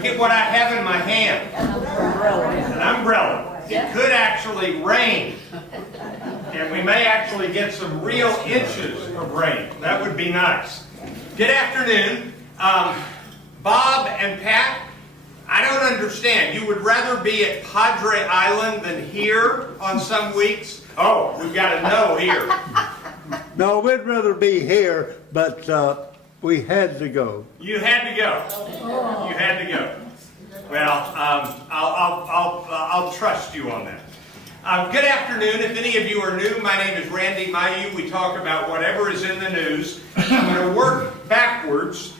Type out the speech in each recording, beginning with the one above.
Look at what I have in my hand. An umbrella. It could actually rain. And we may actually get some real inches of rain. That would be nice. Good afternoon. Bob and Pat, I don't understand. You would rather be at Padre Island than here on some weeks? Oh, we've got a no here. No, we'd rather be here, but we had to go. You had to go. You had to go. Well, I'll trust you on that. Good afternoon. If any of you are new, my name is Randy Mayeux. We talk about whatever is in the news. I'm going to work backwards.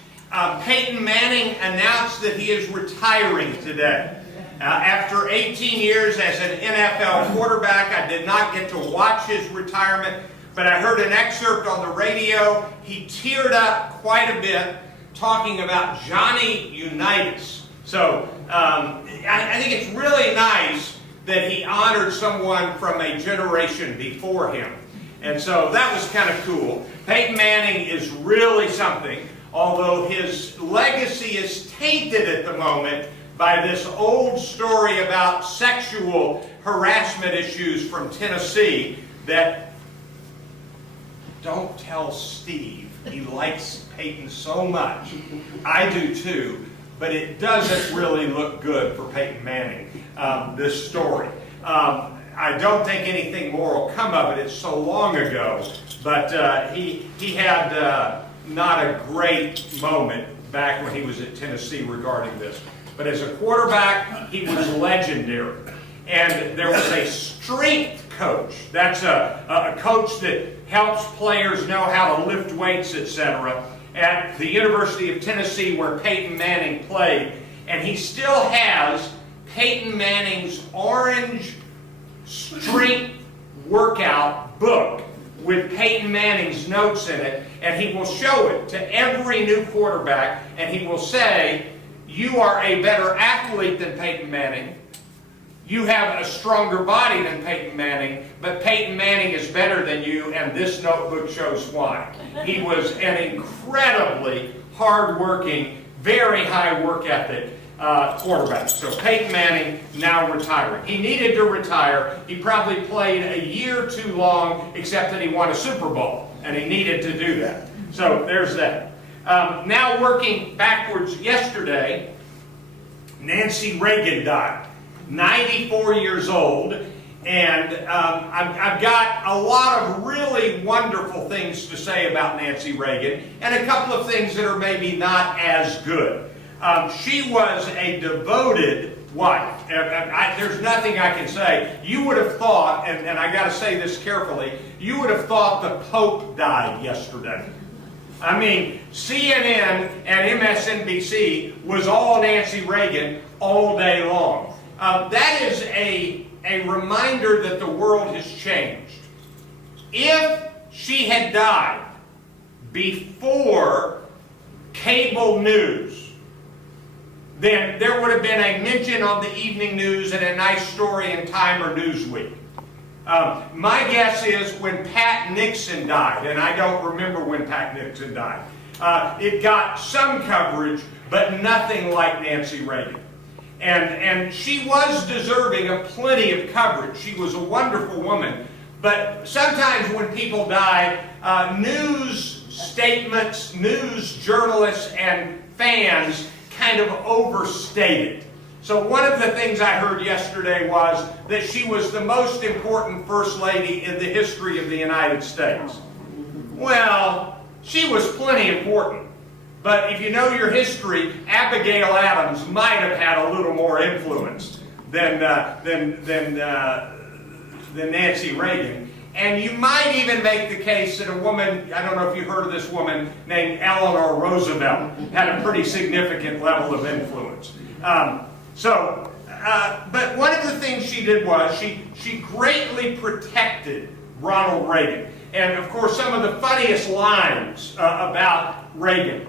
Peyton Manning announced that he is retiring today. After 18 years as an NFL quarterback, I did not get to watch his retirement, but I heard an excerpt on the radio. He teared up quite a bit talking about Johnny Unitas. So I think it's really nice that he honored someone from a generation before him. And so that was kind of cool. Peyton Manning is really something, although his legacy is tainted at the moment by this old story about sexual harassment issues from Tennessee that, don't tell Steve, he likes Peyton so much. I do too, but it doesn't really look good for Peyton Manning, this story. I don't think anything more will come of it. It's so long ago, but he had not a great moment back when he was at Tennessee regarding this. But as a quarterback, he was legendary. And there was a strength coach. That's a coach that helps players know how to lift weights, etc. at the University of Tennessee where Peyton Manning played. And he still has Peyton Manning's orange strength workout book with Peyton Manning's notes in it, and he will show it to every new quarterback, and he will say, you are a better athlete than Peyton Manning, you have a stronger body than Peyton Manning, but Peyton Manning is better than you, and this notebook shows why. He was an incredibly hard-working, very high work ethic quarterback. So Peyton Manning now retiring. He needed to retire. He probably played a year too long, except that he won a Super Bowl, and he needed to do that. So there's that. Now working backwards, yesterday, Nancy Reagan died, 94 years old, and I've got a lot of really wonderful things to say about Nancy Reagan, and a couple of things that are maybe not as good. She was a devoted wife. There's nothing I can say. You would have thought, and I got to say this carefully, you would have thought the Pope died yesterday. I mean, CNN and MSNBC was all Nancy Reagan all day long. That is a reminder that the world has changed. If she had died before cable news, then there would have been a mention on the evening news and a nice story in Time or Newsweek. My guess is when Pat Nixon died, and I don't remember when Pat Nixon died, it got some coverage, but nothing like Nancy Reagan. And she was deserving of plenty of coverage. She was a wonderful woman. But sometimes when people die, news statements, news journalists, and fans kind of overstate it. So one of the things I heard yesterday was that she was the most important First Lady in the history of the United States. Well, she was plenty important. But if you know your history, Abigail Adams might have had a little more influence than Nancy Reagan. And you might even make the case that a woman, I don't know if you heard of this woman, named Eleanor Roosevelt, had a pretty significant level of influence. But one of the things she did was she greatly protected Ronald Reagan. And of course, some of the funniest lines about Reagan.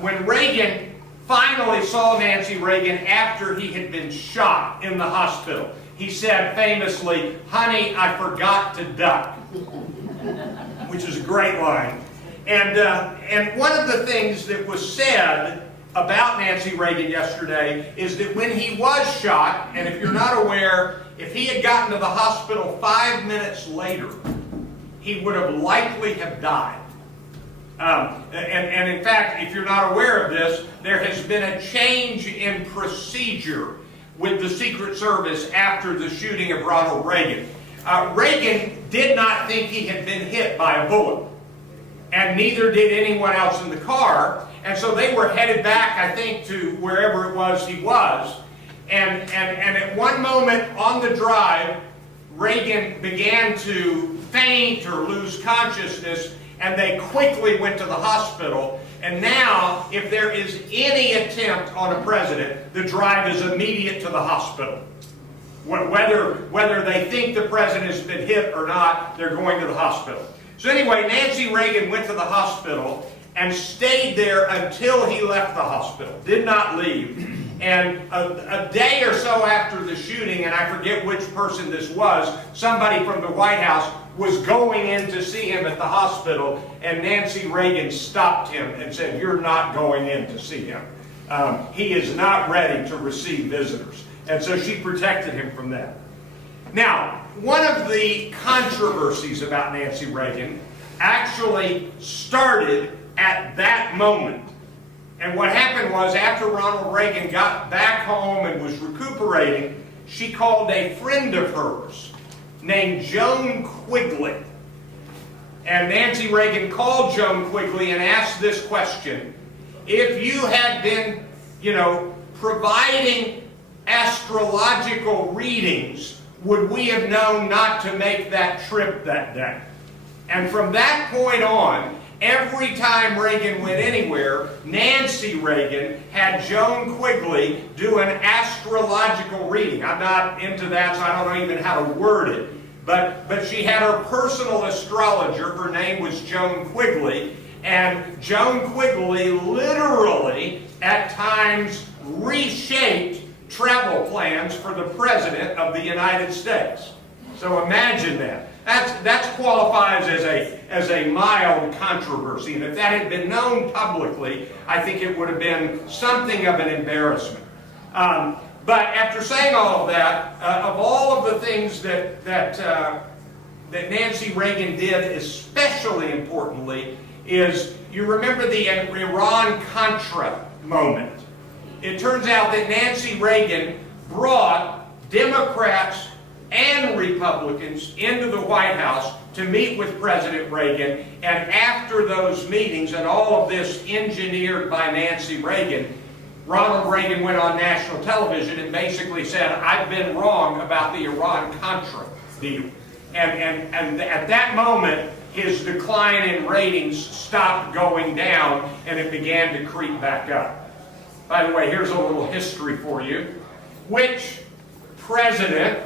When Reagan finally saw Nancy Reagan after he had been shot in the hospital, he said famously, "Honey, I forgot to duck," which is a great line. And one of the things that was said about Nancy Reagan yesterday is that when he was shot, and if you're not aware, if he had gotten to the hospital 5 minutes later, he would have likely have died. And in fact, if you're not aware of this, there has been a change in procedure with the Secret Service after the shooting of Ronald Reagan. Reagan did not think he had been hit by a bullet, and neither did anyone else in the car, and so they were headed back, I think, to wherever it was he was, and at one moment on the drive, Reagan began to faint or lose consciousness, and they quickly went to the hospital. And now, if there is any attempt on a president, the drive is immediate to the hospital. Whether they think the president has been hit or not, they're going to the hospital. So anyway, Nancy Reagan went to the hospital and stayed there until he left the hospital, did not leave. And a day or so after the shooting, and I forget which person this was, somebody from the White House was going in to see him at the hospital, and Nancy Reagan stopped him and said, "You're not going in to see him. He is not ready to receive visitors." And so she protected him from that. Now, one of the controversies about Nancy Reagan actually started at that moment. And what happened was, after Ronald Reagan got back home and was recuperating, she called a friend of hers named Joan Quigley. And Nancy Reagan called Joan Quigley and asked this question: if you had been, providing astrological readings, would we have known not to make that trip that day? And from that point on, every time Reagan went anywhere, Nancy Reagan had Joan Quigley do an astrological reading. I'm not into that, so I don't know even how to word it. But she had her personal astrologer. Her name was Joan Quigley. And Joan Quigley literally, at times, reshaped travel plans for the President of the United States. So imagine that. That qualifies as a mild controversy, and if that had been known publicly, I think it would have been something of an embarrassment. But after saying all of that, of all of the things that Nancy Reagan did, especially importantly, is, you remember the Iran-Contra moment. It turns out that Nancy Reagan brought Democrats and Republicans into the White House to meet with President Reagan, and after those meetings, and all of this engineered by Nancy Reagan, Ronald Reagan went on national television and basically said, "I've been wrong about the Iran-Contra deal." And at that moment, his decline in ratings stopped going down, and it began to creep back up. By the way, here's a little history for you. Which president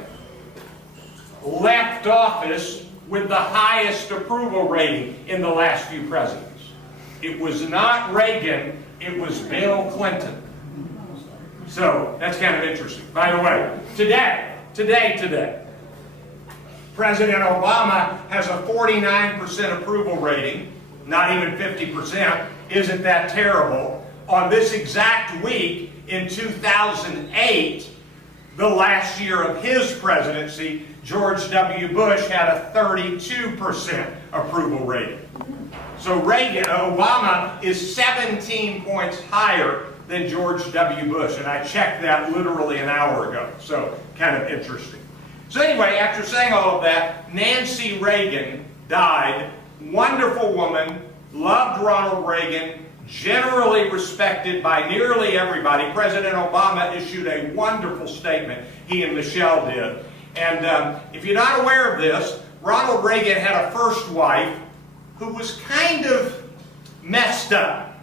left office with the highest approval rating in the last few presidents? It was not Reagan, it was Bill Clinton. So, that's kind of interesting. By the way, today, President Obama has a 49% approval rating, not even 50%. Isn't that terrible? On this exact week in 2008, the last year of his presidency, George W. Bush had a 32% approval rating. So Obama is 17 points higher than George W. Bush, and I checked that literally an hour ago, so kind of interesting. So anyway, after saying all of that, Nancy Reagan died. Wonderful woman, loved Ronald Reagan, generally respected by nearly everybody. President Obama issued a wonderful statement, he and Michelle did. And if you're not aware of this, Ronald Reagan had a first wife who was kind of messed up.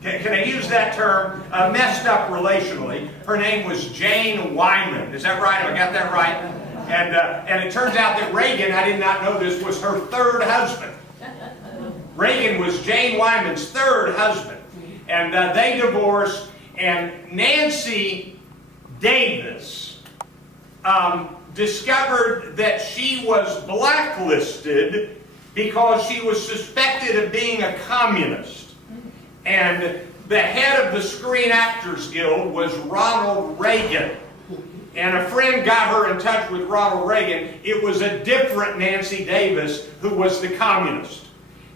Can I use that term? Messed up relationally. Her name was Jane Wyman. Is that right? Have I got that right? And it turns out that Reagan, I did not know this, was her third husband. Reagan was Jane Wyman's third husband. And they divorced, and Nancy Davis discovered that she was blacklisted because she was suspected of being a communist. And the head of the Screen Actors Guild was Ronald Reagan. And a friend got her in touch with Ronald Reagan. It was a different Nancy Davis who was the communist.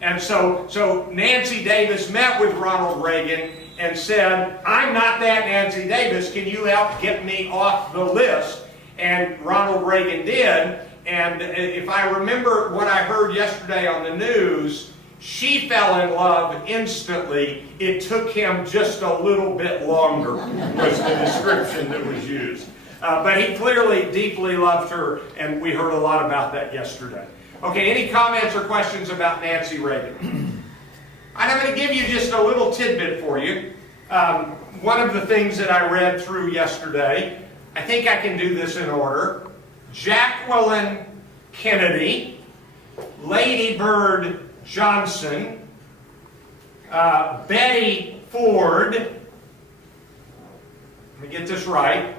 And so Nancy Davis met with Ronald Reagan and said, I'm not that Nancy Davis. Can you help get me off the list? And Ronald Reagan did. And if I remember what I heard yesterday on the news, she fell in love instantly. It took him just a little bit longer, was the description that was used. But he clearly deeply loved her, and we heard a lot about that yesterday. Okay, any comments or questions about Nancy Reagan? I'm going to give you just a little tidbit for you. One of the things that I read through yesterday, I think I can do this in order. Jacqueline Kennedy, Lady Bird Johnson, Betty Ford, let me get this right,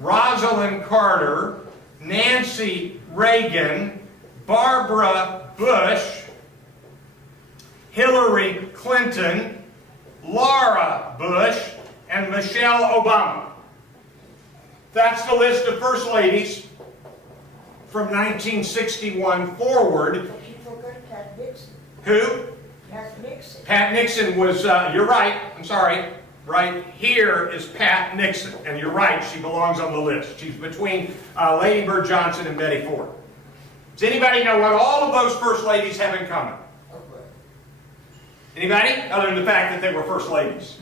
Rosalind Carter, Nancy Reagan, Barbara Bush, Hillary Clinton, Laura Bush, and Michelle Obama. That's the list of First Ladies from 1961 forward. Pat Nixon. Who? Pat Nixon. Pat Nixon was, you're right, I'm sorry. Right here is Pat Nixon, and you're right, she belongs on the list. She's between Lady Bird Johnson and Betty Ford. Does anybody know what all of those First Ladies have in common? Anybody? Other than the fact that they were First Ladies.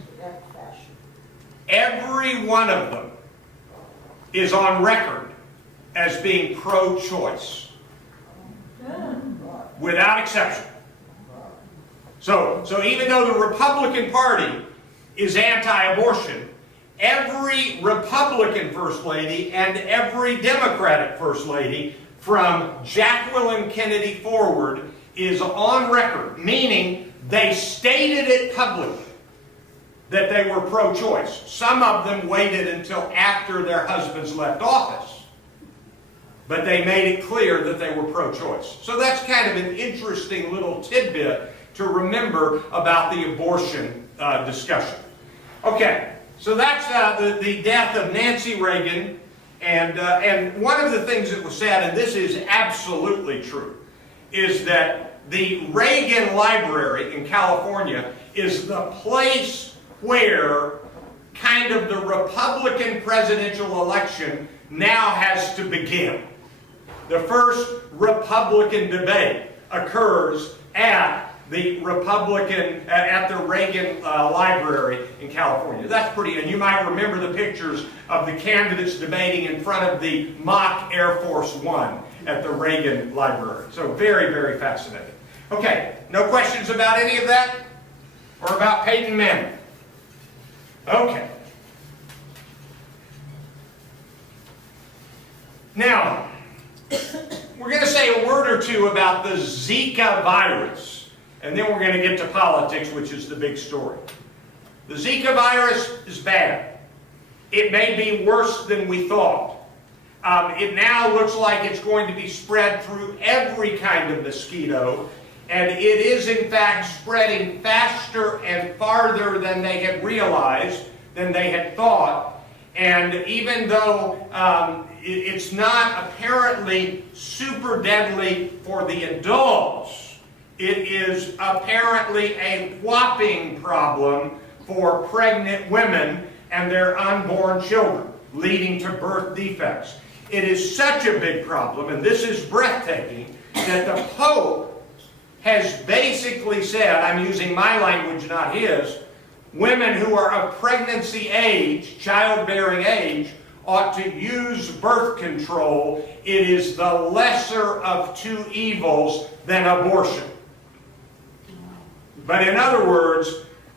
Every one of them is on record as being pro-choice. Without exception. So even though the Republican Party is anti-abortion, every Republican First Lady and every Democratic First Lady from Jacqueline Kennedy forward is on record, meaning they stated it publicly that they were pro-choice. Some of them waited until after their husbands left office, but they made it clear that they were pro-choice. So that's kind of an interesting little tidbit to remember about the abortion discussion. Okay, so that's the death of Nancy Reagan, and one of the things that was said, and this is absolutely true, is that the Reagan Library in California is the place where kind of the Republican presidential election now has to begin. The first Republican debate occurs at the Reagan Library in California. That's pretty, and you might remember the pictures of the candidates debating in front of the mock Air Force One at the Reagan Library. So very, very fascinating. Okay, no questions about any of that? Or about Peyton Manning? Okay. Now, we're going to say a word or two about the Zika virus, and then we're going to get to politics, which is the big story. The Zika virus is bad. It may be worse than we thought. It now looks like it's going to be spread through every kind of mosquito, and it is in fact spreading faster and farther than they had realized, than they had thought. And even though it's not apparently super deadly for the adults, it is apparently a whopping problem for pregnant women and their unborn children, leading to birth defects. It is such a big problem, and this is breathtaking, that the Pope has basically said, I'm using my language, not his, women who are of pregnancy age, childbearing age, ought to use birth control. It is the lesser of two evils than abortion. But in other words,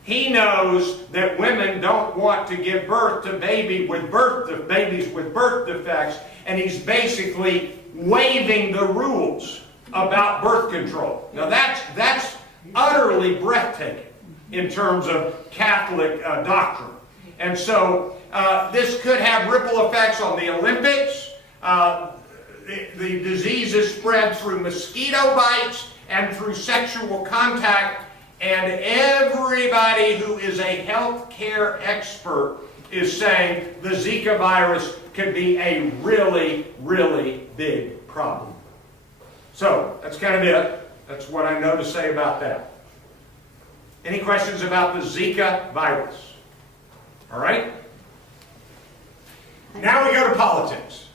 he knows that women don't want to give birth to babies with birth defects, and he's basically waiving the rules about birth control. Now that's utterly breathtaking in terms of Catholic doctrine. And so this could have ripple effects on the Olympics. The disease is spread through mosquito bites and through sexual contact. And everybody who is a healthcare expert is saying the Zika virus could be a really, really big problem. So, that's kind of it. That's what I know to say about that. Any questions about the Zika virus? All right? Now we go to politics.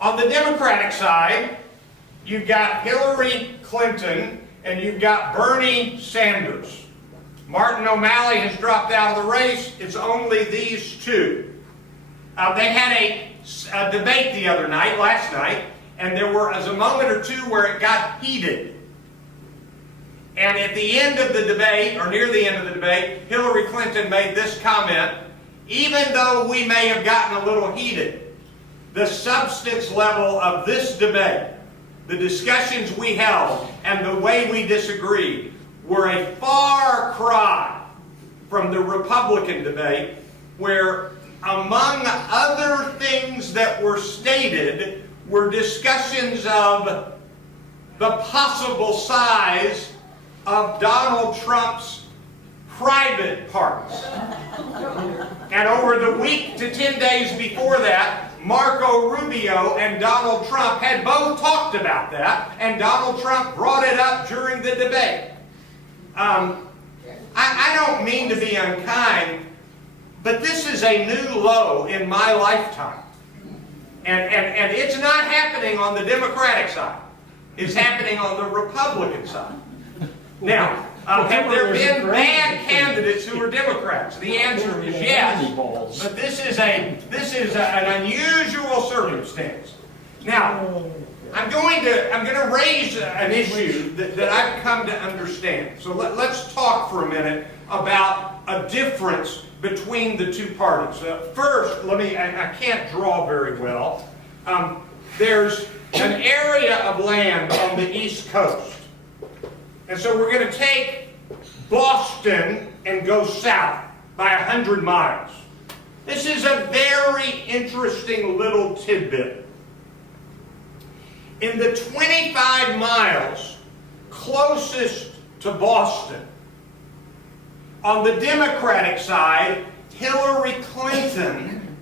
On the Democratic side, you've got Hillary Clinton and you've got Bernie Sanders. Martin O'Malley has dropped out of the race. It's only these two. They had a debate the other night, last night, and there was a moment or two where it got heated. And at the end of the debate, or near the end of the debate, Hillary Clinton made this comment: even though we may have gotten a little heated, the substance level of this debate, the discussions we held, and the way we disagreed were a far cry from the Republican debate, where among other things that were stated were discussions of the possible size of Donald Trump's private parts. And over the week to 10 days before that, Marco Rubio and Donald Trump had both talked about that, and Donald Trump brought it up during the debate. I don't mean to be unkind, but this is a new low in my lifetime. And it's not happening on the Democratic side. It's happening on the Republican side. Now, have there been bad candidates who are Democrats? The answer is yes. But this is an unusual circumstance. Now, I'm going to raise an issue that I've come to understand. So let's talk for a minute about a difference between the two parties. First, I can't draw very well. There's an area of land on the East Coast. And so we're going to take Boston and go south by 100 miles. This is a very interesting little tidbit. In the 25 miles closest to Boston, on the Democratic side, Hillary Clinton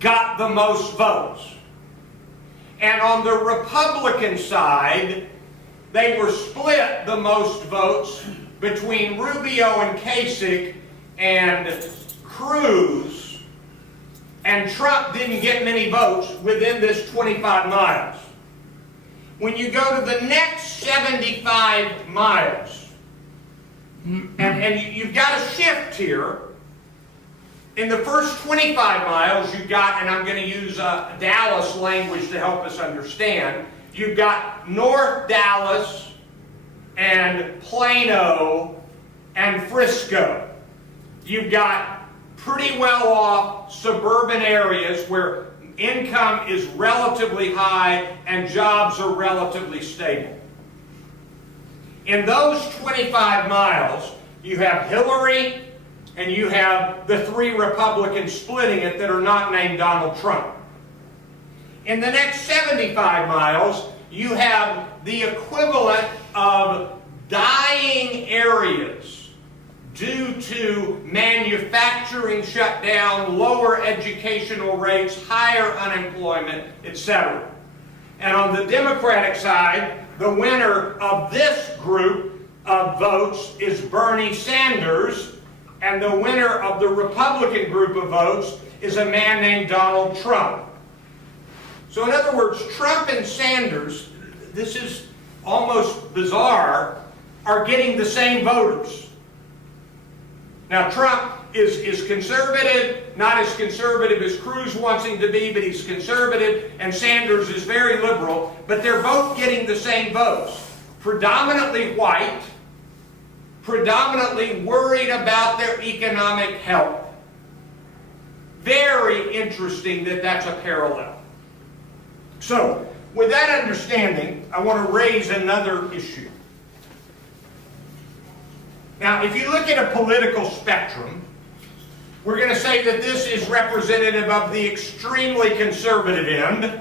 got the most votes. And on the Republican side, they were split the most votes between Rubio and Kasich and Cruz, and Trump didn't get many votes within this 25 miles. When you go to the next 75 miles, and you've got a shift here. In the first 25 miles, you've got, and I'm going to use Dallas language to help us understand, you've got North Dallas and Plano and Frisco. You've got pretty well off suburban areas where income is relatively high and jobs are relatively stable. In those 25 miles, you have Hillary and you have the three Republicans splitting it that are not named Donald Trump. In the next 75 miles, you have the equivalent of dying areas due to manufacturing shutdown, lower educational rates, higher unemployment, etc. And on the Democratic side, the winner of this group of votes is Bernie Sanders, and the winner of the Republican group of votes is a man named Donald Trump. So in other words, Trump and Sanders, this is almost bizarre, are getting the same voters. Now Trump is conservative, not as conservative as Cruz wants him to be, but he's conservative, and Sanders is very liberal, but they're both getting the same votes. Predominantly white, predominantly worried about their economic health. Very interesting that that's a parallel. So, with that understanding, I want to raise another issue. Now, if you look at a political spectrum, we're going to say that this is representative of the extremely conservative end,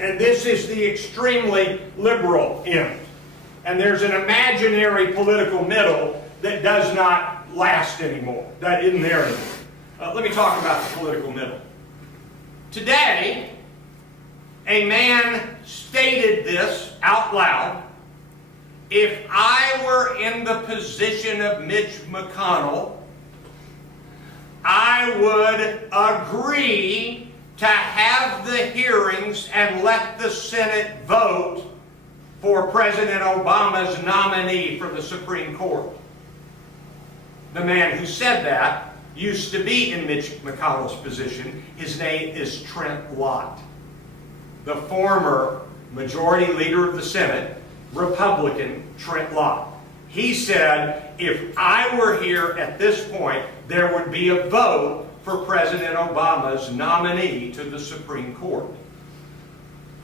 and this is the extremely liberal end. and there's an imaginary political middle that does not last anymore, that isn't there anymore. Let me talk about the political middle. Today, a man stated this out loud: if I were in the position of Mitch McConnell, I would agree to have the hearings and let the Senate vote for President Obama's nominee for the Supreme Court. The man who said that used to be in Mitch McConnell's position. His name is Trent Lott, the former Majority Leader of the Senate, Republican Trent Lott. He said, if I were here at this point, there would be a vote for President Obama's nominee to the Supreme Court.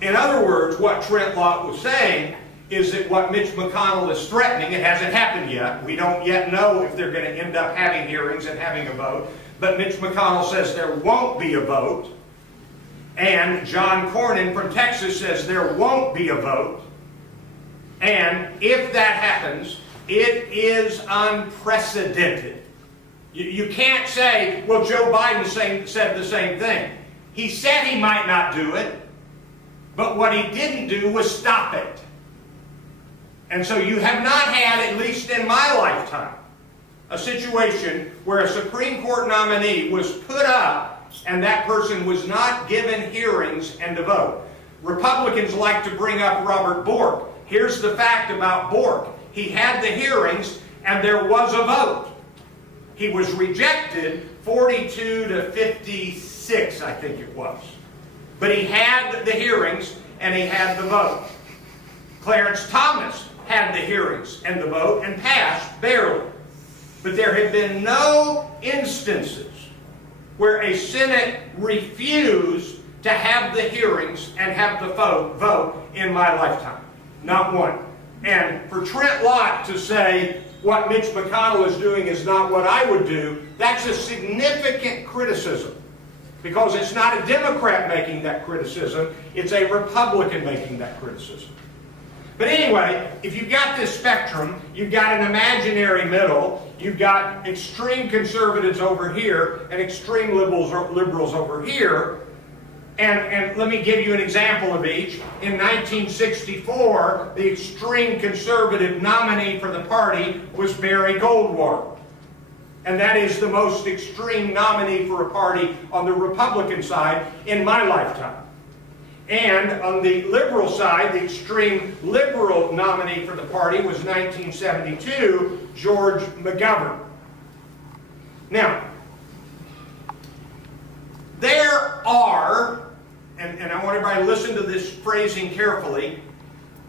In other words, what Trent Lott was saying is that what Mitch McConnell is threatening, it hasn't happened yet. We don't yet know if they're going to end up having hearings and having a vote. But Mitch McConnell says there won't be a vote. And John Cornyn from Texas says there won't be a vote. And if that happens, it is unprecedented. You can't say, well, Joe Biden said the same thing. He said he might not do it, but what he didn't do was stop it. And so you have not had, at least in my lifetime, a situation where a Supreme Court nominee was put up and that person was not given hearings and a vote. Republicans like to bring up Robert Bork. Here's the fact about Bork. He had the hearings and there was a vote. He was rejected 42 to 56, I think it was. But he had the hearings and he had the vote. Clarence Thomas had the hearings and the vote and passed barely. But there have been no instances where a Senate refused to have the hearings and have the vote in my lifetime. Not one. And for Trent Lott to say what Mitch McConnell is doing is not what I would do, that's a significant criticism. Because it's not a Democrat making that criticism, it's a Republican making that criticism. But anyway, if you've got this spectrum, you've got an imaginary middle, you've got extreme conservatives over here, and extreme liberals over here. And let me give you an example of each. In 1964, the extreme conservative nominee for the party was Barry Goldwater. And that is the most extreme nominee for a party on the Republican side in my lifetime. And on the liberal side, the extreme liberal nominee for the party was 1972, George McGovern. Now, there are, and I want everybody to listen to this phrasing carefully,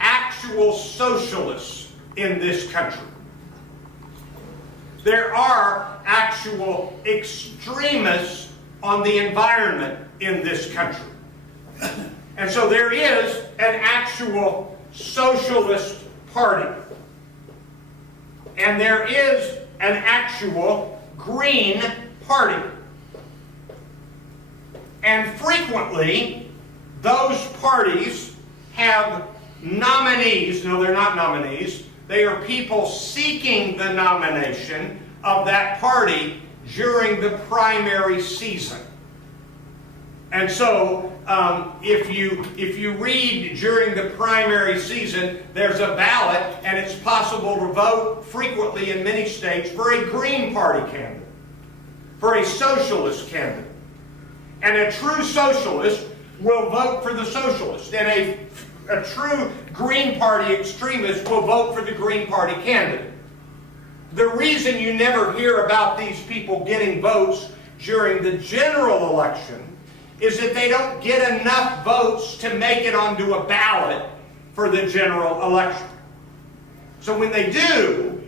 actual socialists in this country. There are actual extremists on the environment in this country. And so there is an actual socialist party. And there is an actual green party. And frequently, those parties have nominees. No, they're not nominees. They are people seeking the nomination of that party during the primary season. And so, if you read during the primary season, there's a ballot, and it's possible to vote frequently in many states for a Green Party candidate, for a socialist candidate. And a true socialist will vote for the socialist, and a true Green Party extremist will vote for the Green Party candidate. The reason you never hear about these people getting votes during the general election is that they don't get enough votes to make it onto a ballot for the general election. So when they do,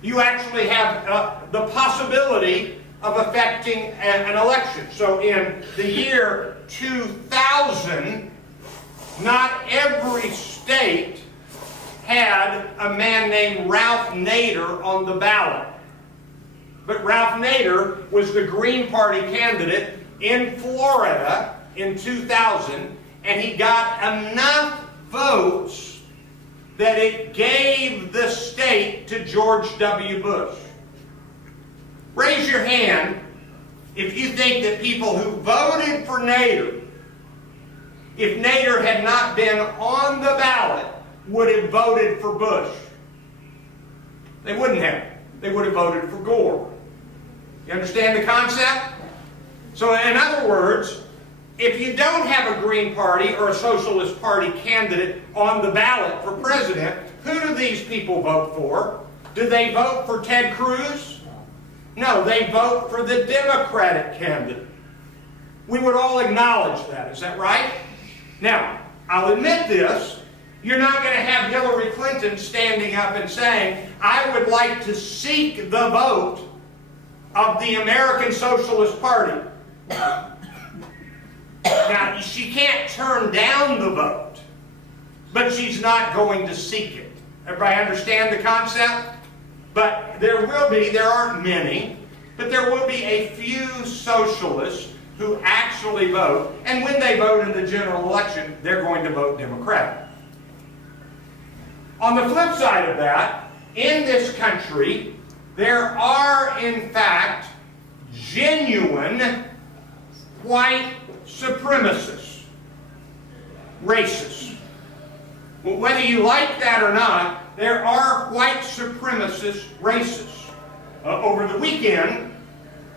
you actually have the possibility of affecting an election. So in the year 2000, not every state had a man named Ralph Nader on the ballot. But Ralph Nader was the Green Party candidate in Florida in 2000, and he got enough votes that it gave the state to George W. Bush? Raise your hand if you think that people who voted for Nader, if Nader had not been on the ballot, would have voted for Bush. They wouldn't have. They would have voted for Gore. You understand the concept? So in other words, if you don't have a Green Party or a Socialist Party candidate on the ballot for president, who do these people vote for? Do they vote for Ted Cruz? No, they vote for the Democratic candidate. We would all acknowledge that, is that right? Now, I'll admit this, you're not going to have Hillary Clinton standing up and saying, I would like to seek the vote of the American Socialist Party. Now, she can't turn down the vote, but she's not going to seek it. Everybody understand the concept? But there aren't many, but there will be a few socialists who actually vote, and when they vote in the general election, they're going to vote Democratic. On the flip side of that, in this country, there are, in fact, genuine white supremacists, racists. Well, whether you like that or not, there are white supremacist racists. Over the weekend,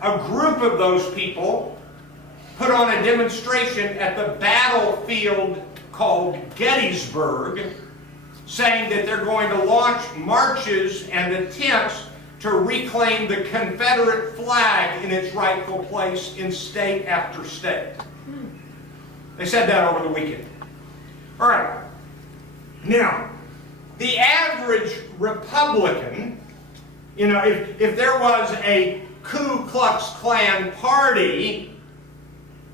a group of those people put on a demonstration at the battlefield called Gettysburg, saying that they're going to launch marches and attempts to reclaim the Confederate flag in its rightful place in state after state. They said that over the weekend. All right. Now, the average Republican, you know, if there was a Ku Klux Klan party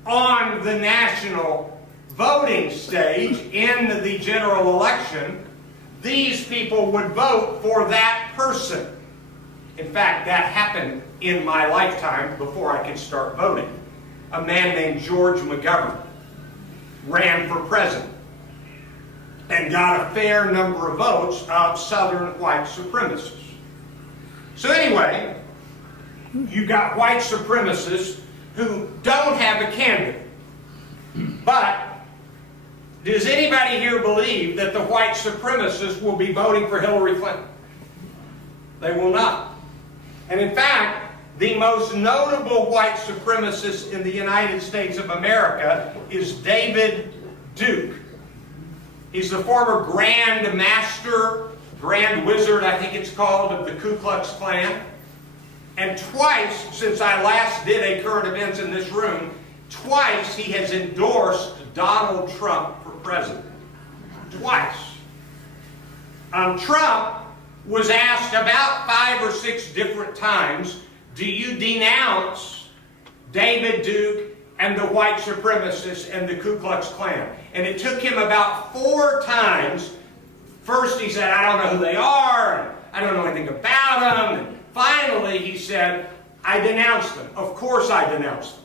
on the national voting stage in the general election, these people would vote for that person. In fact, that happened in my lifetime before I could start voting. A man named George McGovern ran for president and got a fair number of votes of Southern white supremacists. So anyway, you got white supremacists who don't have a candidate. But does anybody here believe that the white supremacists will be voting for Hillary Clinton? They will not. And in fact, the most notable white supremacist in the United States of America is David Duke. He's the former Grand Master, Grand Wizard, I think it's called, of the Ku Klux Klan. And twice, since I last did a current events in this room, twice he has endorsed Donald Trump for president. Twice. Trump was asked about 5 or 6 different times, do you denounce David Duke and the white supremacists and the Ku Klux Klan? And it took him about 4 times. First he said, I don't know who they are, and I don't know anything about them. And finally he said, I denounce them. Of course I denounce them.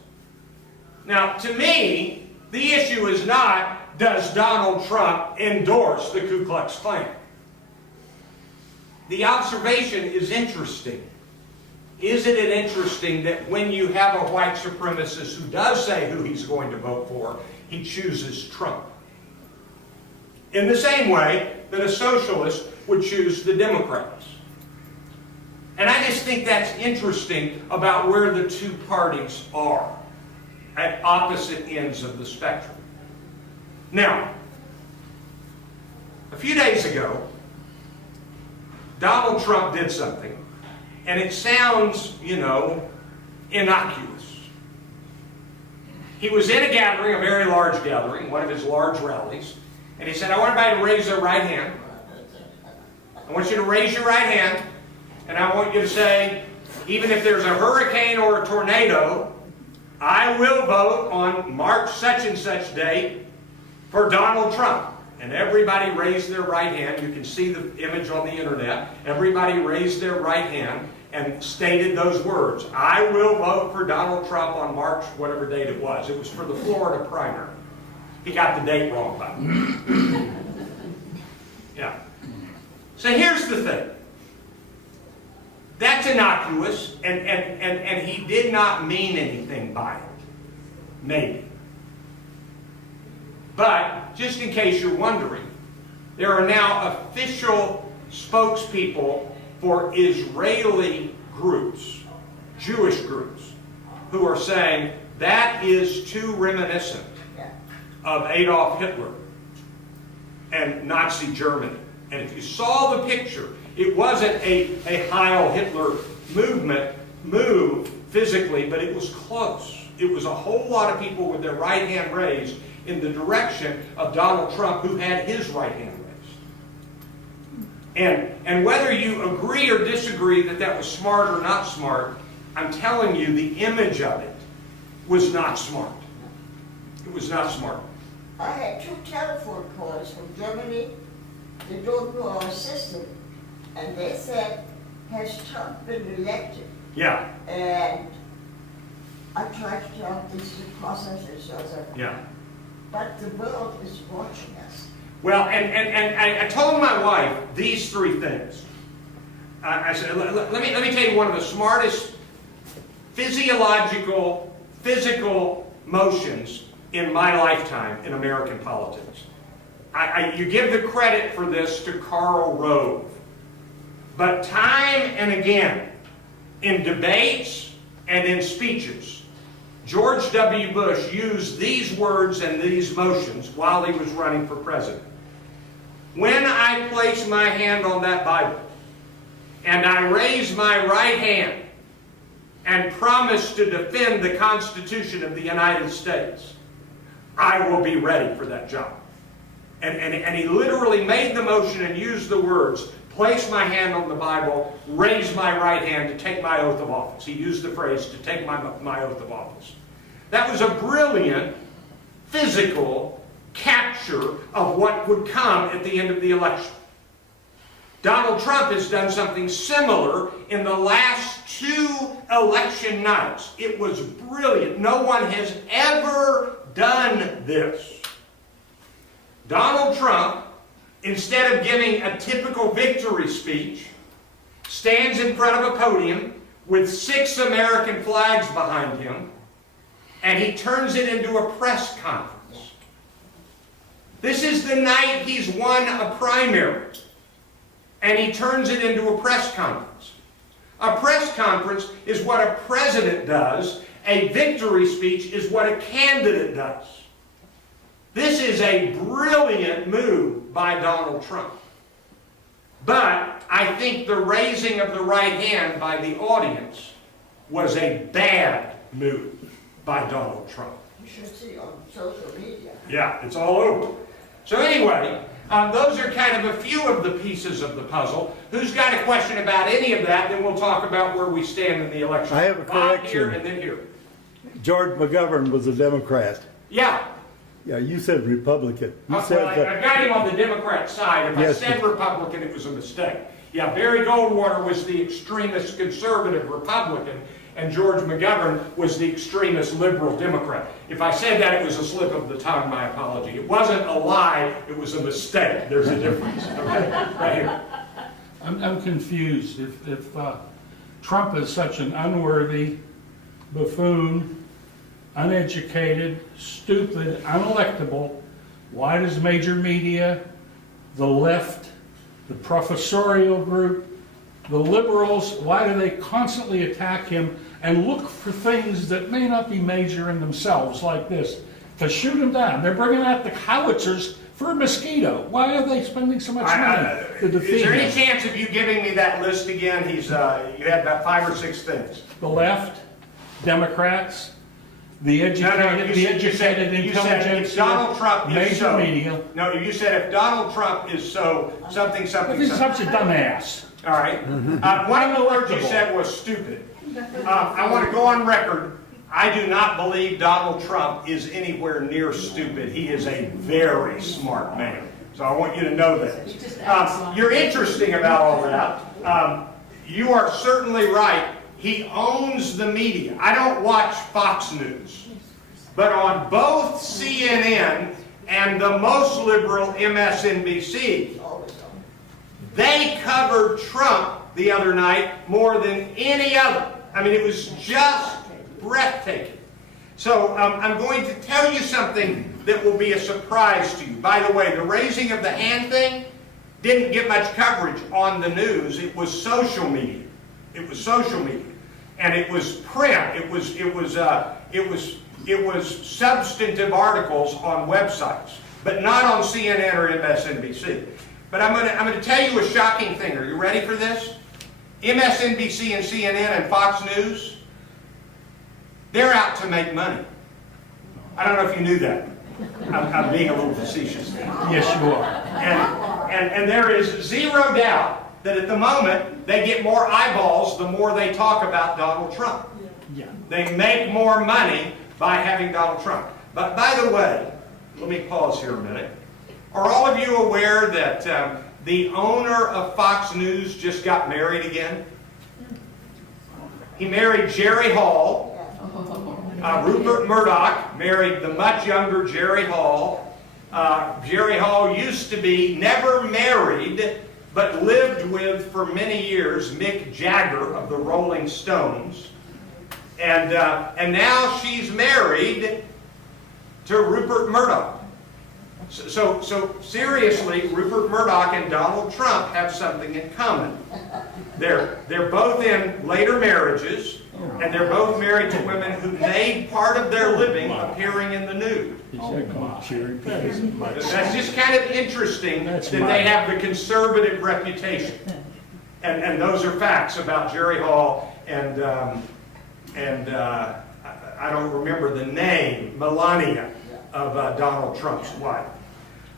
Now, to me, the issue is not, does Donald Trump endorse the Ku Klux Klan? The observation is interesting. Isn't it interesting that when you have a white supremacist who does say who he's going to vote for, he chooses Trump? In the same way that a socialist would choose the Democrats. And I just think that's interesting about where the two parties are at opposite ends of the spectrum. Now, a few days ago, Donald Trump did something, and it sounds, you know, innocuous. He was in a gathering, a very large gathering, one of his large rallies, and he said, I want everybody to raise their right hand. I want you to raise your right hand, and I want you to say, even if there's a hurricane or a tornado, I will vote on March such and such date for Donald Trump. And everybody raised their right hand. You can see the image on the internet. Everybody raised their right hand and stated those words. I will vote for Donald Trump on March, whatever date it was. It was for the Florida primary. He got the date wrong, by the way. Yeah. So here's the thing. That's innocuous, and he did not mean anything by it. Maybe. But, just in case you're wondering, there are now official spokespeople for Israeli groups, Jewish groups, who are saying that is too reminiscent of Adolf Hitler and Nazi Germany. And if you saw the picture, it wasn't a Heil Hitler move physically, but it was close. It was a whole lot of people with their right hand raised in the direction of Donald Trump, who had his right hand raised. And whether you agree or disagree that that was smart or not smart, I'm telling you the image of it was not smart. It was not smart. I had 2 telephone calls from Germany. They don't know our system. And they said, has Trump been elected? Yeah. And I tried to tell them this is a process and so on. Yeah. But the world is watching us. Well, and I told my wife these 3 things. I said, let me tell you one of the smartest physical motions in my lifetime in American politics. You give the credit for this to Karl Rove. But time and again, in debates and in speeches, George W. Bush used these words and these motions while he was running for president. When I place my hand on that Bible, and I raise my right hand, and promise to defend the Constitution of the United States, I will be ready for that job. And he literally made the motion and used the words, place my hand on the Bible, raise my right hand to take my oath of office. He used the phrase, to take my oath of office. That was a brilliant physical capture of what would come at the end of the election. Donald Trump has done something similar in the last 2 election nights. It was brilliant. No one has ever done this. Donald Trump, instead of giving a typical victory speech, stands in front of a podium with 6 American flags behind him, and he turns it into a press conference. This is the night he's won a primary, and he turns it into a press conference. A press conference is what a president does. A victory speech is what a candidate does. This is a brilliant move by Donald Trump. But I think the raising of the right hand by the audience was a bad move by Donald Trump. You should see on social media. Yeah, it's all over. So anyway, those are kind of a few of the pieces of the puzzle. Who's got a question about any of that? Then we'll talk about where we stand in the election. I have a Bob correction. here and then here. George McGovern was a Democrat. Yeah. Yeah, you said Republican. You Well, said I that. got him on the Democrat side. If Yes, I said Republican, it was a mistake. Yeah, Barry Goldwater was the extremist conservative Republican, and George McGovern was the extremist liberal Democrat. If I said that, it was a slip of the tongue, my apology. It wasn't a lie, it was a mistake. There's a difference. Okay, right here. I'm confused. If Trump is such an unworthy buffoon, uneducated, stupid, unelectable, why does major media, the left, the professorial group, the liberals, why do they constantly attack him and look for things that may not be major in themselves, like this, to shoot him down? They're bringing out the howitzers for a mosquito. Why are they spending so much money to defeat Is there any him? chance of you giving me that list again? You had about 5 or 6 things. The left, Democrats, the educated, you said intelligence, if Donald Trump is major so. media. No, you said if Donald Trump is so, something. He's such a dumbass. All right. One of the words you said was stupid. I want to go on record. I do not believe Donald Trump is anywhere near stupid. He is a very smart man. So I want you to know that. You're interesting about all that. You are certainly right. He owns the media. I don't watch Fox News. But on both CNN and the most liberal MSNBC, They covered Trump the other night more than any other. I mean, it was just breathtaking. So I'm going to tell you something that will be a surprise to you. By the way, the raising of the hand thing didn't get much coverage on the news. It was social media. It was social media, and it was print. It was substantive articles on websites, but not on CNN or MSNBC. But I'm going to tell you a shocking thing. Are you ready for this? MSNBC and CNN and Fox News, they're out to make money. I don't know if you knew that. I'm being a little facetious there. Yes, you are. And there is zero doubt that at the moment they get more eyeballs the more they talk about Donald Trump. Yeah. They make more money by having Donald Trump. But by the way, let me pause here a minute. Are all of you aware that the owner of Fox News just got married again? He married Jerry Hall. Rupert Murdoch married the much younger Jerry Hall. Jerry Hall used to be never married, but lived with for many years Mick Jagger of the Rolling Stones. And now she's married to Rupert Murdoch. So seriously, Rupert Murdoch and Donald Trump have something in common. They're both in later marriages, and they're both married to women who made part of their living appearing in the news. That's just kind of interesting that they have the conservative reputation. And those are facts about Jerry Hall and I don't remember the name, Melania, of Donald Trump's wife.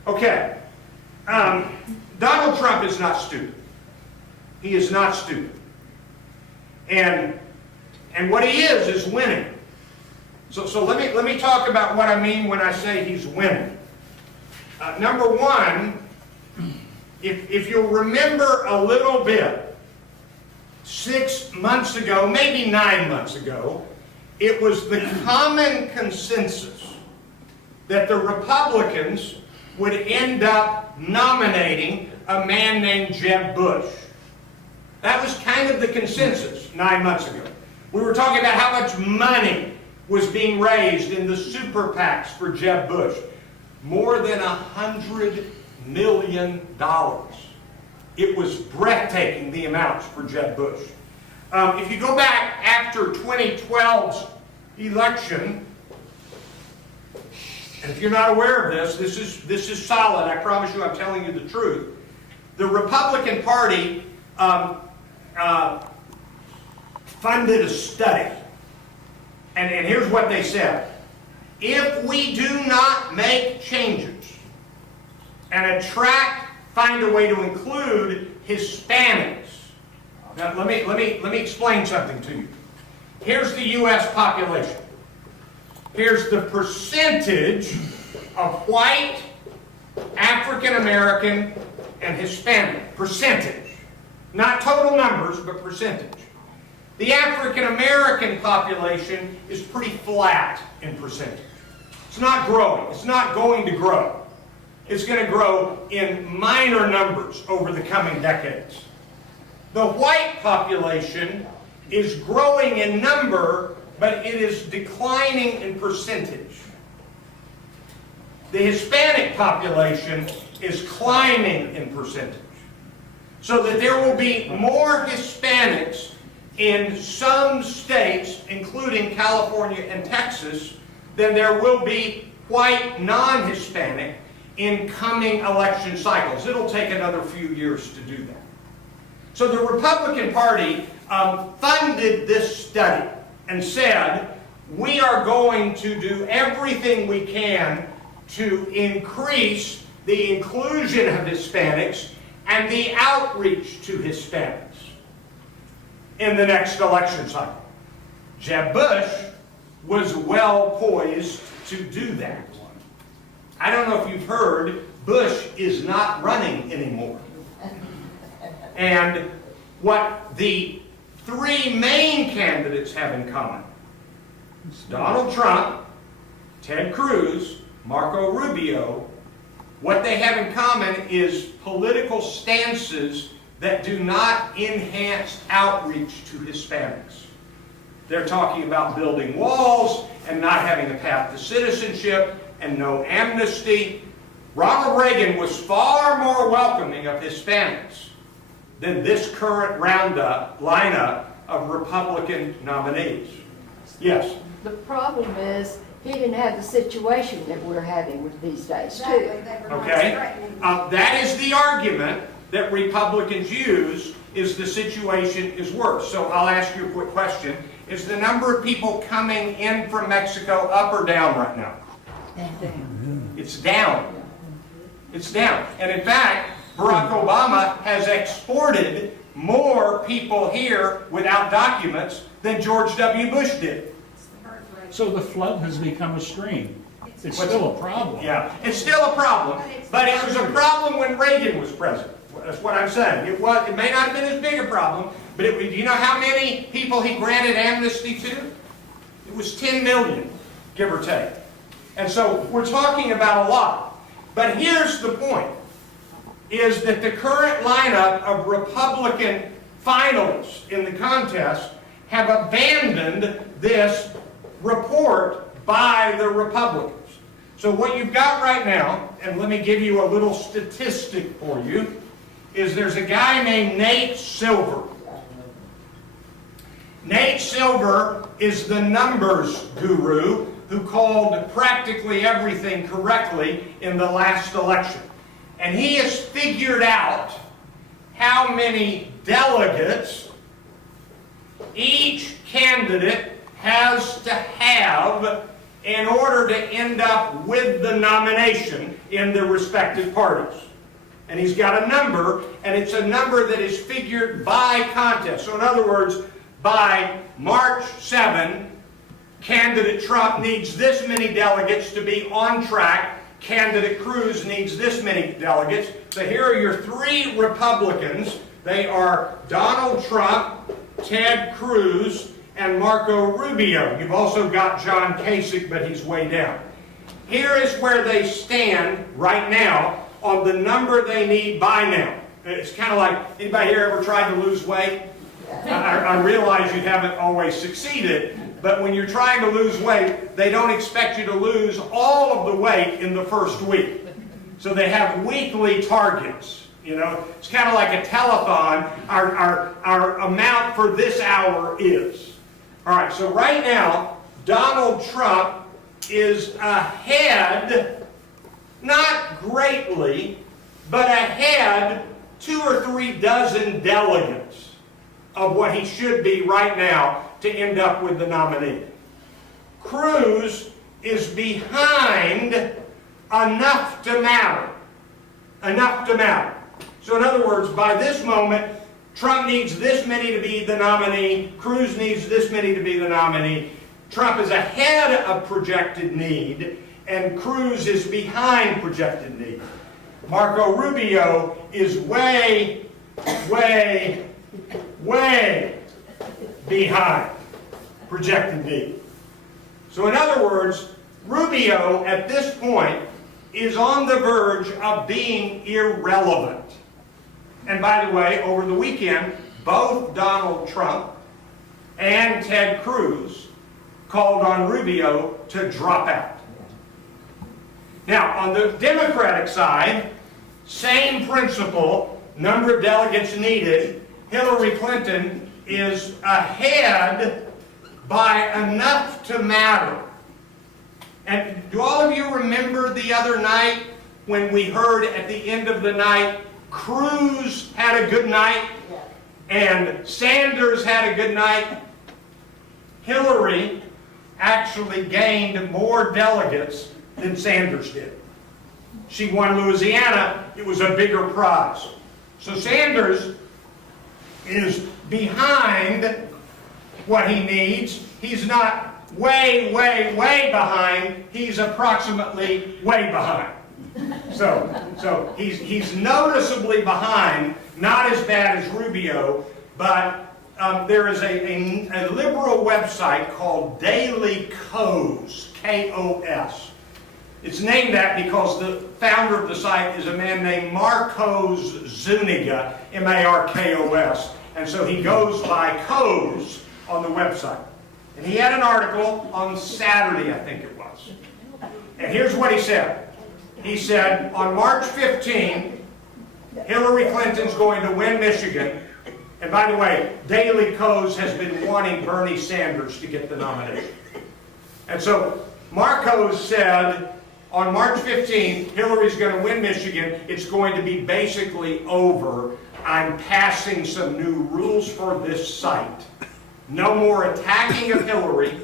Okay. Donald Trump is not stupid. He is not stupid. And what he is winning. So let me talk about what I mean when I say he's winning. Number one, if you'll remember a little bit, 6 months ago, maybe 9 months ago, it was the common consensus that the Republicans would end up nominating a man named Jeb Bush. That was kind of the consensus 9 months ago. We were talking about how much money was being raised in the super PACs for Jeb Bush. More than $100 million. It was breathtaking, the amounts for Jeb Bush. If you go back after 2012's election, and if you're not aware of this is solid. I promise you I'm telling you the truth. The Republican Party funded a study. And here's what they said. If we do not make changes and find a way to include Hispanics. Now let me explain something to you. Here's the U.S. population. Here's the percentage of white, African American, and Hispanic. Percentage. Not total numbers, but percentage. The African American population is pretty flat in percentage. It's not growing. It's not going to grow. It's going to grow in minor numbers over the coming decades. The white population is growing in number, but it is declining in percentage. The Hispanic population is climbing in percentage. So that there will be more Hispanics in some states, including California and Texas, than there will be white non-Hispanic in coming election cycles. It'll take another few years to do that. So the Republican Party funded this study and said, we are going to do everything we can to increase the inclusion of Hispanics and the outreach to Hispanics in the next election cycle. Jeb Bush was well poised to do that. I don't know if you've heard, Bush is not running anymore. And what the three main candidates have in common, Donald Trump, Ted Cruz, Marco Rubio, What they have in common is political stances that do not enhance outreach to Hispanics. They're talking about building walls and not having a path to citizenship and no amnesty. Ronald Reagan was far more welcoming of Hispanics than this current Roundup lineup of Republican nominees. Yes? The problem is, he didn't have the situation that we're having with these days, too. Okay? That is the argument that Republicans use, is the situation is worse. So I'll ask you a quick question. Is the number of people coming in from Mexico up or down right now? It's down. It's down. And in fact, Barack Obama has exported more people here without documents than George W. Bush did. So the flood has become a stream. It's still a problem. Yeah, it's still a problem, but it was a problem when Reagan was president. That's what I'm saying. It may not have been as big a problem, but do you know how many people he granted amnesty to? It was 10 million, give or take. And so we're talking about a lot. But here's the point, is that the current lineup of Republican finalists in the contest have abandoned this report by the Republicans. So what you've got right now, and let me give you a little statistic for you, is there's a guy named Nate Silver. Nate Silver is the numbers guru who called practically everything correctly in the last election. And he has figured out how many delegates each candidate has to have in order to end up with the nomination in their respective parties. And he's got a number, and it's a number that is figured by contest. So in other words, by March 7, candidate Trump needs this many delegates to be on track. Candidate Cruz needs this many delegates. So here are your three Republicans. They are Donald Trump, Ted Cruz, and Marco Rubio. You've also got John Kasich, but he's way down. Here is where they stand right now on the number they need by now. It's kind of like, anybody here ever tried to lose weight? I realize you haven't always succeeded, but when you're trying to lose weight, they don't expect you to lose all of the weight in the first week. So they have weekly targets. You know, it's kind of like a telethon. Our amount for this hour is. All right, so right now, Donald Trump is ahead, not greatly, but ahead 2 or 3 dozen delegates of what he should be right now to end up with the nominee. Cruz is behind enough to matter. Enough to matter. So in other words, by this moment, Trump needs this many to be the nominee. Cruz needs this many to be the nominee. Trump is ahead of projected need, and Cruz is behind projected need. Marco Rubio is way behind projected need. So in other words, Rubio at this point is on the verge of being irrelevant. And by the way, over the weekend, both Donald Trump and Ted Cruz called on Rubio to drop out. Now, on the Democratic side, same principle, number of delegates needed. Hillary Clinton is ahead by enough to matter. And do all of you remember the other night when we heard at the end of the night, Cruz had a good night and Sanders had a good night? Hillary actually gained more delegates than Sanders did. She won Louisiana. It was a bigger prize. So Sanders is behind what he needs. He's not way behind. He's approximately way behind. So he's noticeably behind, not as bad as Rubio, but there is a liberal website called Daily Kos, K-O-S. It's named that because the founder of the site is a man named Marcos Zuniga, M-A-R-K-O-S. And so he goes by Coz on the website. And he had an article on Saturday, I think it was. And here's what he said. He said, on March 15, Hillary Clinton's going to win Michigan. And by the way, Daily Kos has been wanting Bernie Sanders to get the nomination. And so Marcos said, on March 15th, Hillary's going to win Michigan. It's going to be basically over. I'm passing some new rules for this site. No more attacking of Hillary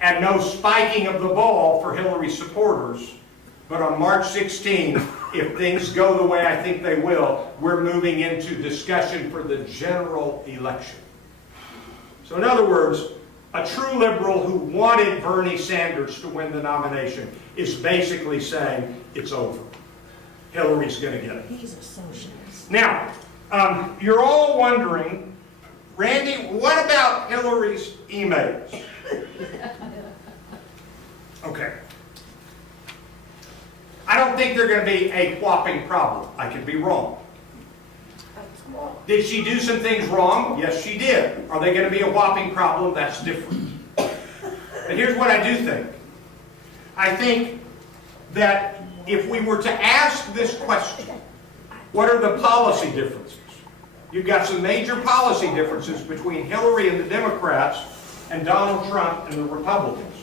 and no spiking of the ball for Hillary supporters. But on March 16, if things go the way I think they will, we're moving into discussion for the general election. So in other words, a true liberal who wanted Bernie Sanders to win the nomination is basically saying it's over. Hillary's going to get it. He's a socialist. Now, you're all wondering, Randy, what about Hillary's emails? Okay. I don't think they're going to be a whopping problem. I could be wrong. Did she do some things wrong? Yes, she did. Are they going to be a whopping problem? That's different. But here's what I do think. I think that if we were to ask this question, what are the policy differences? You've got some major policy differences between Hillary and the Democrats and Donald Trump and the Republicans.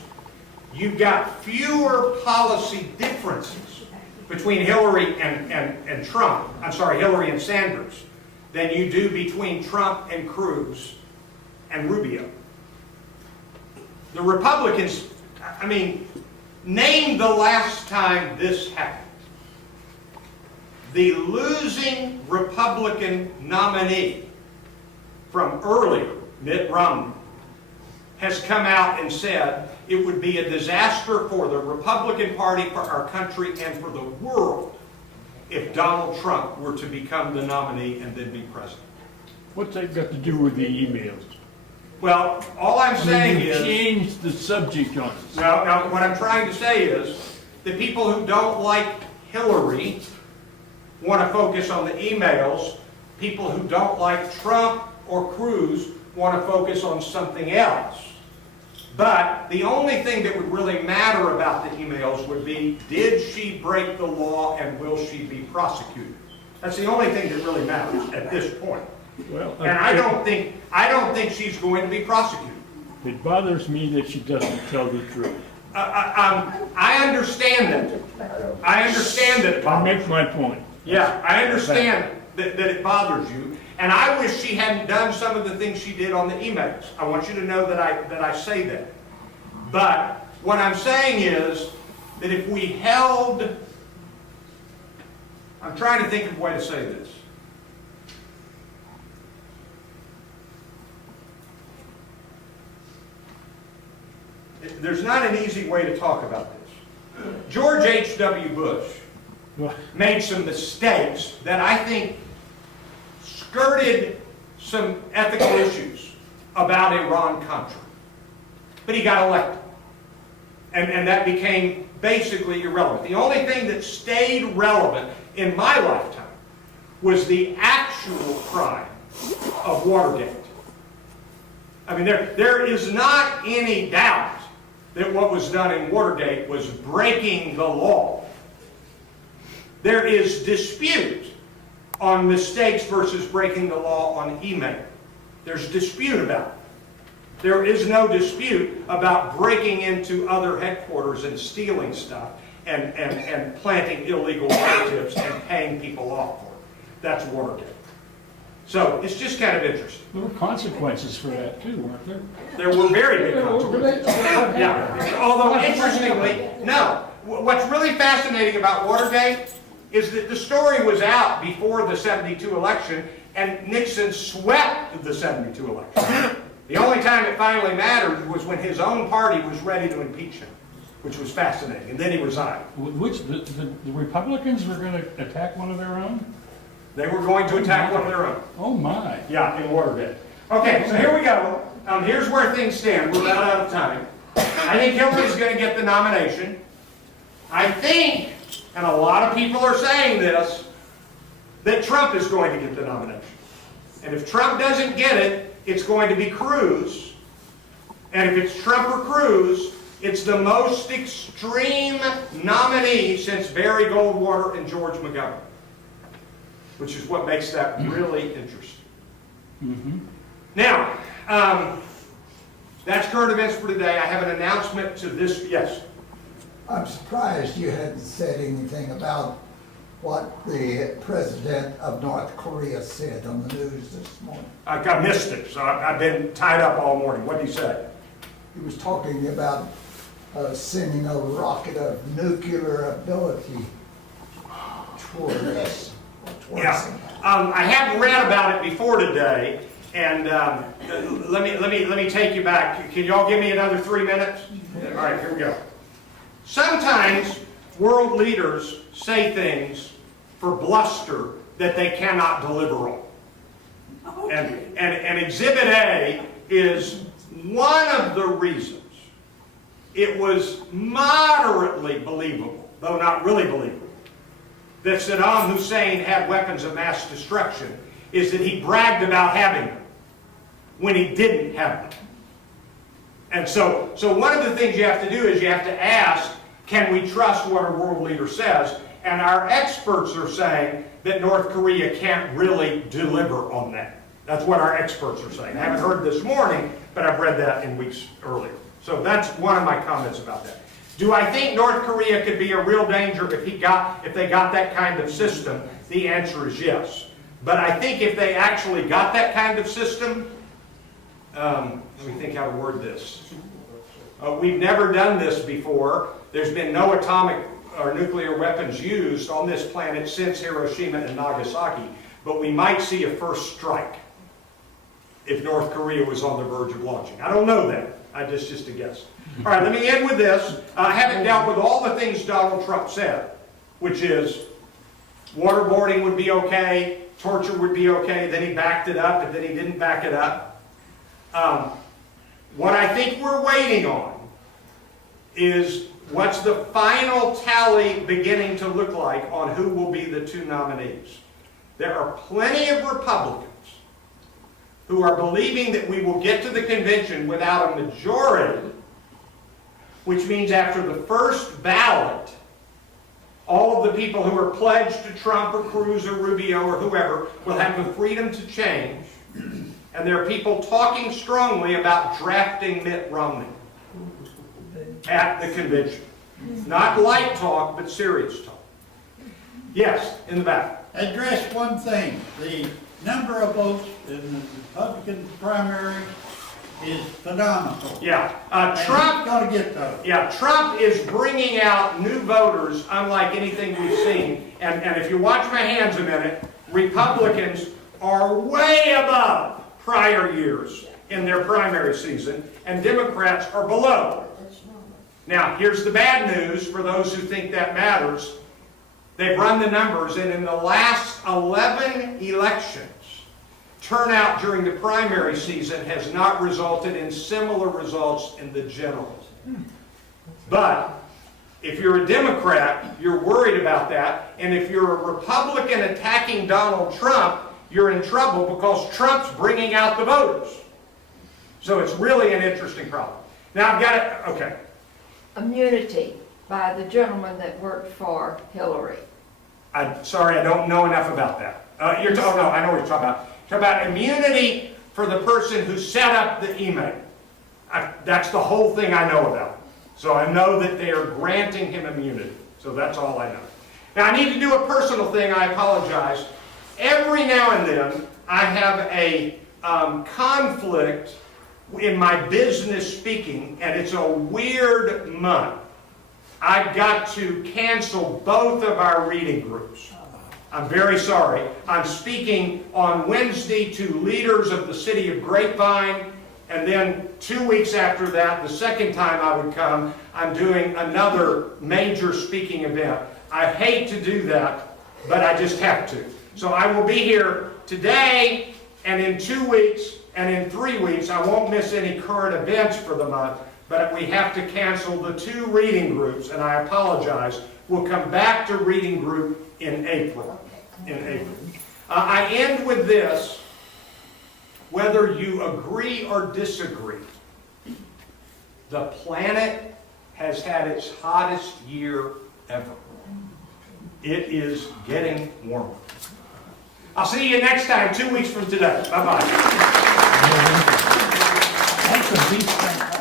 You've got fewer policy differences between Hillary and Trump, I'm sorry, Hillary and Sanders, than you do between Trump and Cruz and Rubio. The Republicans, I mean, name the last time this happened. The losing Republican nominee from earlier, Mitt Romney, has come out and said it would be a disaster for the Republican Party, for our country, and for the world if Donald Trump were to become the nominee and then be president. What's that got to do with the emails? Well, all I'm saying You is... changed the subject on us. Now, what I'm trying to say is the people who don't like Hillary want to focus on the emails. People who don't like Trump or Cruz want to focus on something else. But the only thing that would really matter about the emails would be, did she break the law and will she be prosecuted? That's the only thing that really matters at this point. Well, And I don't think she's going to be prosecuted. It bothers me that she doesn't tell the truth. I understand that. I understand that it I bothers make my point. Yeah, I understand that it bothers you, and I wish she hadn't done some of the things she did on the emails. I want you to know that I say that. But what I'm saying is that if we held, I'm trying to think of a way to say this. There's not an easy way to talk about this. George H.W. Bush made some mistakes that I think skirted some ethical issues about Iran-Contra. But he got elected. And that became basically irrelevant. The only thing that stayed relevant in my lifetime was the actual crime of Watergate. I mean, there is not any doubt that what was done in Watergate was breaking the law. There is dispute on mistakes versus breaking the law on email. There's dispute about it. There is no dispute about breaking into other headquarters and stealing stuff and planting illegal narratives and paying people off for it. That's Watergate. So it's just kind of interesting. There were consequences for that too, weren't there? There were very big consequences. Yeah. Although interestingly, no. What's really fascinating about Watergate is that the story was out before the 72 election, and Nixon swept the 72 election. The only time it finally mattered was when his own party was ready to impeach him, which was fascinating, and then he resigned. Which, the Republicans were going to attack one of their own? They were going to attack one of their own. Oh my. Yeah, in Watergate. Okay, so here we go. Here's where things stand. We're about out of time. I think Hillary's going to get the nomination. I think, and a lot of people are saying this, that Trump is going to get the nomination. And if Trump doesn't get it, it's going to be Cruz. And if it's Trump or Cruz, it's the most extreme nominee since Barry Goldwater and George McGovern, which is what makes that really interesting. Now, that's current events for today. I have an announcement to this. Yes? I'm surprised you hadn't said anything about what the president of North Korea said on the news this morning. I missed it, so I've been tied up all morning. What did he say? He was talking about sending a rocket of nuclear ability toward us. Yeah, I have read about it before today, and let me take you back. Can y'all give me another 3 minutes? All right, here we go. Sometimes world leaders say things for bluster that they cannot deliver on. And Exhibit A is one of the reasons it was moderately believable, though not really believable, that Saddam Hussein had weapons of mass destruction is that he bragged about having them when he didn't have them. And so one of the things you have to do is you have to ask, can we trust what a world leader says? And our experts are saying that North Korea can't really deliver on that. That's what our experts are saying. I haven't heard this morning, but I've read that in weeks earlier. So that's one of my comments about that. Do I think North Korea could be a real danger if they got that kind of system? The answer is yes. But I think if they actually got that kind of system, let me think how to word this. We've never done this before. There's been no atomic or nuclear weapons used on this planet since Hiroshima and Nagasaki. But we might see a first strike if North Korea was on the verge of launching. I don't know that. Just a guess. All right, let me end with this. I haven't dealt with all the things Donald Trump said, which is waterboarding would be okay, torture would be okay, then he backed it up, and then he didn't back it up. What I think we're waiting on is what's the final tally beginning to look like on who will be the two nominees. There are plenty of Republicans who are believing that we will get to the convention without a majority, which means after the first ballot, all of the people who are pledged to Trump or Cruz or Rubio or whoever will have the freedom to change. And there are people talking strongly about drafting Mitt Romney at the convention. Not light talk, but serious talk. Yes, in the back. Address one thing. The number of votes in the Republican primary is phenomenal. Yeah, Trump's going to get those. Yeah, Trump is bringing out new voters unlike anything we've seen. And if you watch my hands a minute, Republicans are way above prior years in their primary season, and Democrats are below. Now, here's the bad news for those who think that matters. They've run the numbers, and in the last 11 elections, turnout during the primary season has not resulted in similar results in the general. But if you're a Democrat, you're worried about that, and if you're a Republican attacking Donald Trump, you're in trouble because Trump's bringing out the voters. So it's really an interesting problem. Now I've got it, okay. Immunity by the gentleman that worked for Hillary. I'm sorry, I don't know enough about that. No, I know what you're talking about. You're talking about immunity for the person who set up the email. That's the whole thing I know about. So I know that they are granting him immunity. So that's all I know. Now I need to do a personal thing. I apologize. Every now and then I have a conflict in my business speaking, and it's a weird month. I've got to cancel both of our reading groups. I'm very sorry. I'm speaking on Wednesday to leaders of the city of Grapevine, and then 2 weeks after that, the second time I would come, I'm doing another major speaking event. I hate to do that, but I just have to. So I will be here today, and in 2 weeks, and in 3 weeks. I won't miss any current events for the month, but we have to cancel the 2 reading groups, and I apologize. We'll come back to reading group in April. I end with this. Whether you agree or disagree, the planet has had its hottest year ever. It is getting warmer. I'll see you next time, 2 weeks from today. Bye-bye. That's a beach